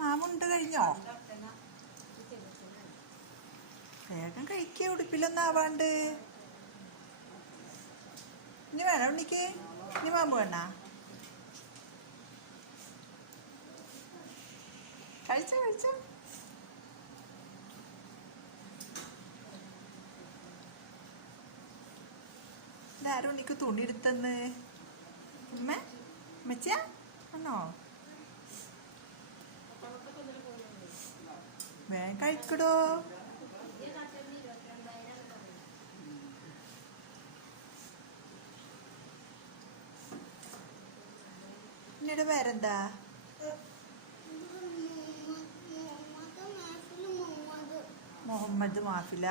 മാമുണ്ട് കഴിഞ്ഞോ? വേഗം കഴിക്കുക ഉടുപ്പിലൊന്നും ആവാണ്ട്. ഇനി വേണം ഉണ്ണിക്ക്? ഇനി മാമ്പ് വേണ കഴിച്ചോ കഴിച്ചോ. ഇതാരും ഉണ്ണിക്ക് തുണി എടുത്തെന്ന്. ഉമ്മ ഉമ്മച്ചാ ആണോ? വേഗം കഴിക്കടോ ഉണ്ണിയുടെ പേരെന്താ മുഹമ്മദ് മാഫില.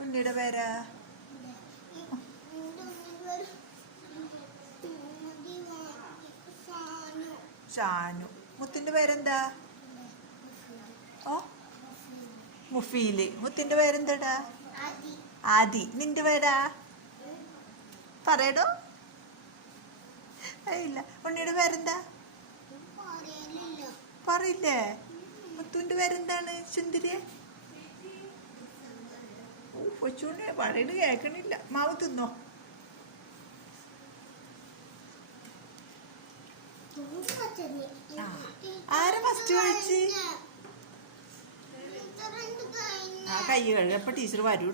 ഉണ്ണിയുടെ പേരാ? ഷാനു. മുത്തിന്റെ പേരെന്താ? ഓ? മുഫീൽ. മുത്തിന്റെ പേരെന്താടാ? ആദി. നിന്റെ പേരാ? പറയടോ. ഇല്ല. ഉണ്ണിയുടെ പേരെന്താ? പറയില്ലേ? മുത്തുവിന്റെ പേരെന്താണ്? സുന്ദരിയെ? കൊച്ചുണ്ണി പറയണ് കേൾക്കണില്ല. മാവ് തിന്നോ. ആരാ ഫസ്റ്റ് കഴിച്ച് കൈ കഴുകി. അപ്പൊ ടീച്ചർ വരൂ